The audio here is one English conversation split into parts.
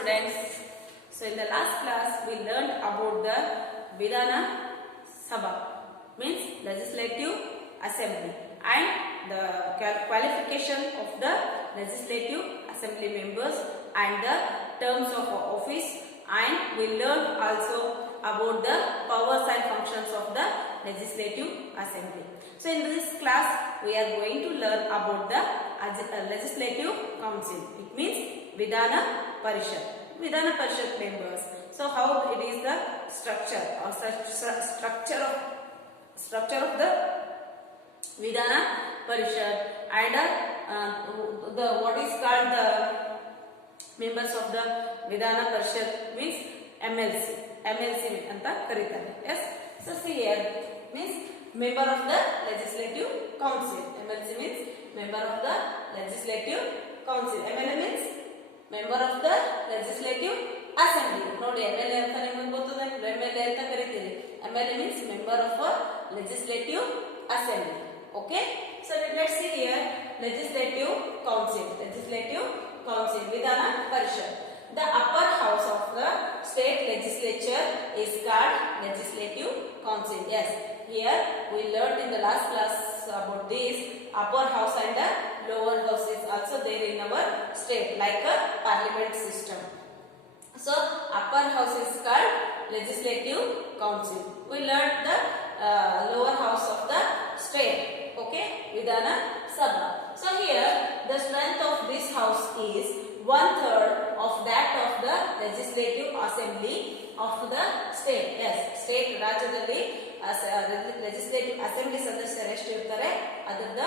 students. So in the last class we learned about the Vidhana Sabha, means Legislative Assembly, and the qualification of the Legislative Assembly members and the terms of office, and we learned also about the powers and functions of the Legislative Assembly. So in this class we are going to learn about the Legislative Council. It means Vidhana Parishad. Vidhana Parishad members. So how it is the structure or structure of the Vidhana Parishad, and the what is called the members of the Vidhana Parishad means MLC anta karitare. Yes. So see here means member of the Legislative Council. MLC means member of the Legislative Council. MLA means member of the Legislative Assembly. ನೋಡಿ MLA ಅಂತ ನಿಮಗೆ ಗೊತ್ತದೆ, MLA ಅಂತ ಕರೀತೀವಿ. MLA means member of a Legislative Assembly. Okay. So let's see here Legislative Council. Legislative Council, Vidhana Parishad. The upper house of the state legislature is called Legislative Council. Yes, here we learned in the last class about this. Upper house and the lower house is also there in our state, like a parliament system. So upper house is called Legislative Council. We learned the lower house of the state. Okay, Vidhana Sabha. So here the strength of this house is 1/3 of that of the Legislative Assembly of the state. Yes, state ರಾಜ್ಯದಲ್ಲಿ Legislative Assembly ಸದಸ್ಯರು ಎಷ್ಟು ಇರ್ತಾರೆ ಅದರದ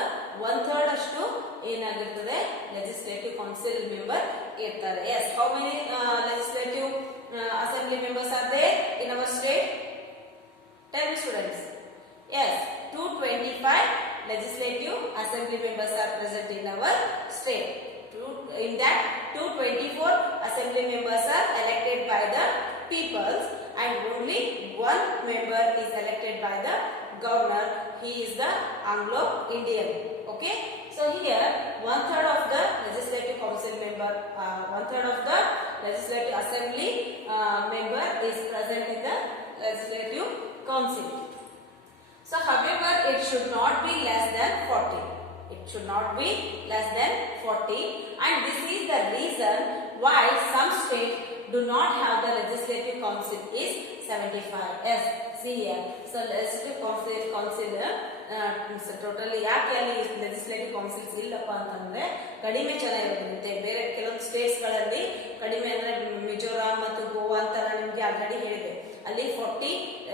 1/3 ಅಷ್ಟು ಏನಾಗಿರ್ತದೆ Legislative Council member ಇರ್ತಾರೆ. Yes, how many Legislative Assembly members are there in our state? Tell me students. Yes, 225 Legislative Assembly members are present in our state. In that 224 assembly members are elected by the people, and only one member is elected by the governor. He is the Anglo-Indian. Okay. So here 1/3 of the Legislative Council member, 1/3 of the Legislative Assembly member is present in the Legislative Council. So however it should not be less than 40. It should not be less than 40, and this is the reason why some states do not have the Legislative Council is 75. Yes, see here. So Legislative Council totally ಯಾಕೆ ಅಲ್ಲಿ Legislative Councils ಇಲ್ಲಪ್ಪ ಅಂತಂದ್ರೆ ಕಡಿಮೆ ಜನ ಇರುತ್ತೆ. ಬೇರೆ ಕೆಲವೊಂದು States ಗಳಲ್ಲಿ ಕಡಿಮೆ ಅಂದ್ರೆ ಮಿಜೋರಾಂ ಮತ್ತು ಗೋವಾ ಅಂತ ನಾನು ನಿಮಗೆ ಆಲ್ರೆಡಿ ಹೇಳಿದೆ. ಅಲ್ಲಿ 40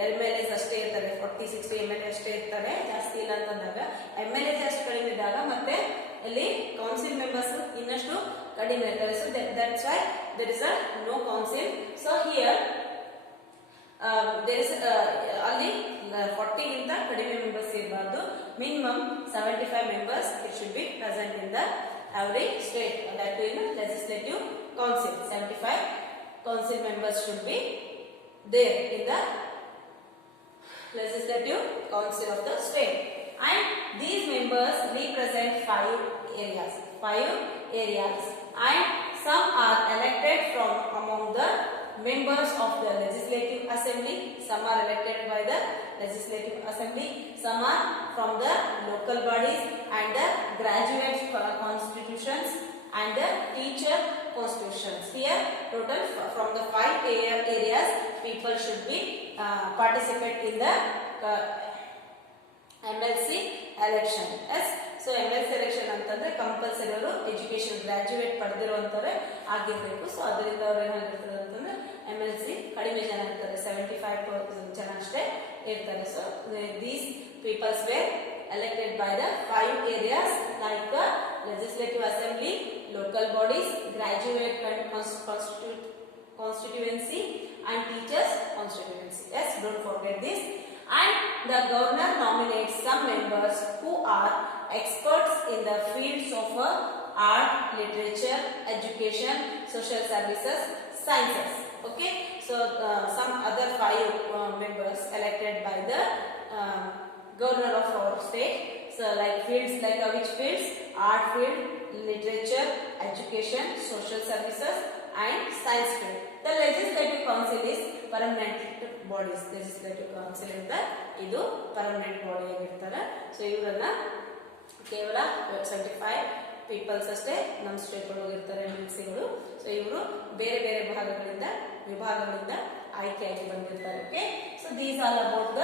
MLAs ಅಷ್ಟೇ ಇರ್ತಾರೆ, 40-60 MLA ಅಷ್ಟೇ ಇರ್ತಾರೆ, ಜಾಸ್ತಿ ಇಲ್ಲ ಅಂತಂದಾಗ MLA ಜಾಸ್ತಿ ಕಡಿಮೆ ಇದ್ದಾಗ ಮತ್ತೆ ಅಲ್ಲಿ ಕೌನ್ಸಿಲ್ ಮೆಂಬರ್ಸ್ ಇನ್ನಷ್ಟು ಕಡಿಮೆ ಇರ್ತಾರೆ. So that's why there is no council. So here there is ಅಲ್ಲಿ 40 ಗಿಂತ ಕಡಿಮೆ ಮೆಂಬರ್ಸ್ ಇರಬಾರ್ದು. Minimum 75 members it should be present in the every state, that in Legislative Council 75 council members should be there in the Legislative Council of the state, and these members represent 5 areas, and some are elected from among the members of the Legislative Assembly, some are elected by the Legislative Assembly, some are from the local bodies and the graduate constitutions and the teacher constitutions. Here total from the 5 areas people should be participate in the MLC election. Yes, so MLC election ಅಂತಂದ್ರೆ compulsory ಅವರು education graduate ಪಡೆದಿರುವಂತವರೇ ಆಗಿರಬೇಕು. So ಅದರಿಂದ ಅವರು ಏನಾಗಿರ್ತದೆ ಅಂತಂದ್ರೆ MLC ಕಡಿಮೆ ಜನ ಇರ್ತಾರೆ, 75 ಜನ ಅಷ್ಟೇ ಇರ್ತಾರೆ. So these peoples were elected by the 5 areas like the Legislative Assembly, local bodies, graduate constituency and teachers constituency. Yes, don't forget this. And the governor nominates some members who are experts in the fields of art, literature, education, social services, sciences. Okay, so some other 5 members elected by the governor of our state. So like fields, like which fields? Art field, literature, education, social services and science field. The legislative council is permanent bodies. Legislative council ಇಂದ ಇದು permanent body ಆಗಿರ್ತಾರೆ. So ಇವರನ್ನ ಕೇವಲ 75 people's ಅಷ್ಟೇ ನಮ್ಮ state ಒಳಗೆ ಇರ್ತಾರೆ ಎಂ.ಎಲ್.ಸಿಗಳು. So ಇವರು ಬೇರೆ ಬೇರೆ ವಿಭಾಗಗಳಿಂದ ಆಯ್ಕೆಯಾಗಿ ಬಂದಿರ್ತಾರೆ. Okay, so these all about the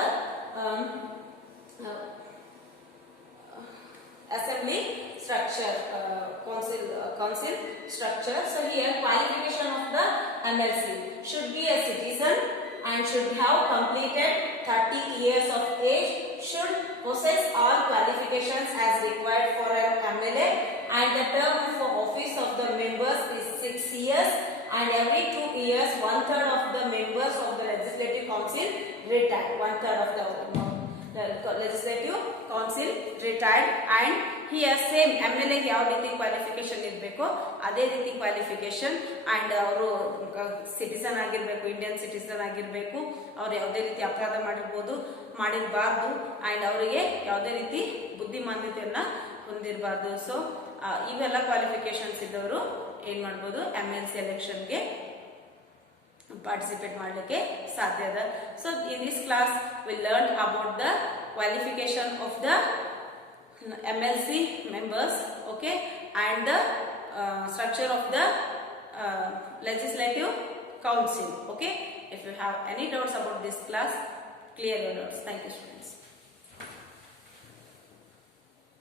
assembly structure, council structure. So here qualification of the MLC should be a citizen and should have completed 30 years of age, should possess all qualifications as required for an MLA, and the term for office of the members is 6 years, and every 2 years 1/3 of the members of the legislative council retire. 1/3 of the legislative council retired. And here same MLA ಯಾವ ರೀತಿ qualification ಇರಬೇಕು ಅದೇ ರೀತಿ qualification, and ಅವರು citizen ಆಗಿರಬೇಕು, Indian citizen ಆಗಿರಬೇಕು, ಅವ್ರು ಯಾವುದೇ ರೀತಿ ಅಪರಾಧ ಮಾಡಿರಬಾರ್ದು, ಅಂಡ್ ಅವರಿಗೆ ಯಾವುದೇ ರೀತಿ ಬುದ್ಧಿಮಾಂದ್ಯತೆಯನ್ನ ಹೊಂದಿರಬಾರ್ದು. ಸೊ ಇವೆಲ್ಲ ಕ್ವಾಲಿಫಿಕೇಶನ್ಸ್ ಇದ್ದವರು ಏನ್ ಮಾಡ್ಬೋದು, MLC ಎಲೆಕ್ಷನ್ಗೆ ಪಾರ್ಟಿಸಿಪೇಟ್ ಮಾಡಲಿಕ್ಕೆ ಸಾಧ್ಯ ಅದ. So in this class we learn about the qualification of the MLC members, okay, and the structure of the legislative council. Okay, if you have any doubts about this class, clear your doubts. Thank you, students.